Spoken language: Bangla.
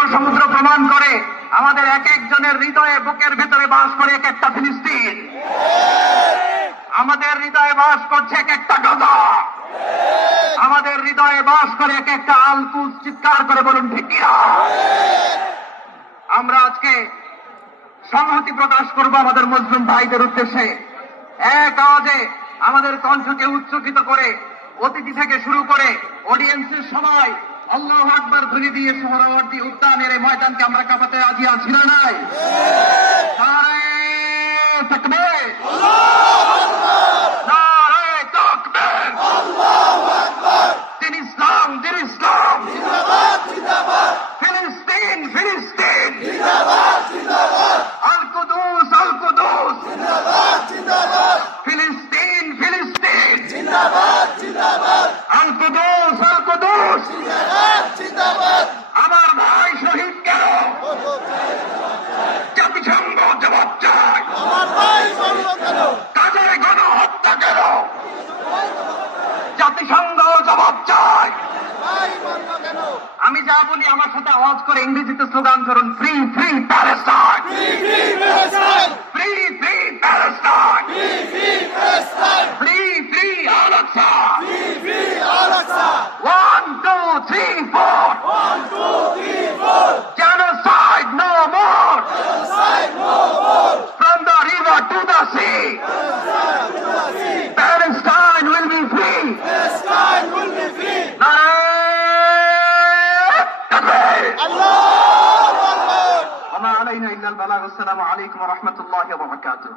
সমুদ্র প্রমাণ করে আমাদের এক একজনের হৃদয়ে বুকের ভেতরে বাস করে এক একটা ফিলিস্তিন, আমাদের হৃদয়ে বাস করছে এক একটা গাজা, আমাদের হৃদয়ে বাস করে এক একটা আল-কুদস। চিৎকার করে বলুন ঠিক কিনা? আমরা আজকে সংহতি প্রকাশ করব আমাদের মুসলিম ভাইদের উদ্দেশ্যে। এক আওয়াজে আমাদের কণ্ঠকে উচ্চকিত করে অতিথি থেকে শুরু করে অডিয়েন্সের সবাই আল্লাহু আকবার ধ্বনি দিয়ে সোহরাওয়ার্দী উদ্যানের এই ময়দানকে আমরা কাঁপাতে রাজি আছি না নাই? নারে তাকবীর, নারে তাকবীর, আল্লাহু আকবার। দিন ইসলাম, দিন ইসলাম, জিন্দাবাদ জিন্দাবাদ। ফিলিস্তিন, ফিলিস্তিন, জিন্দাবাদ জিন্দাবাদ। আল কুদুস, আল কুদুস, জিন্দাবাদ জিন্দাবাদ। ফিলিস্তিন, ফিলিস্তিন, জিন্দাবাদ জিন্দাবাদ। আল কুদুস, আল কুদুস, জিন্দাবাদ জিন্দাবাদ। আমার ভাই শহীদ কেন? জাতিসংঘ জবাব চায়। আমার ভাই মরল কেন? তাদের গণহত্যা কেন? জাতিসংঘ জবাব চায়। আমি যা বলি আমার সাথে আওয়াজ করে ইংরেজিতে স্লোগান ধরুন, free free Palestine, free free Palestine, free free Palestine, free free Palestine, free free Al Aqsa, free free Al Aqsa. 1 2 3 4, 1 2 3 4, genocide no more, genocide no more, from the river to the sea, Palestine will be free, Palestine will be free. وما علينا إلا البلاغ. السلام عليكم ورحمة الله وبركاته.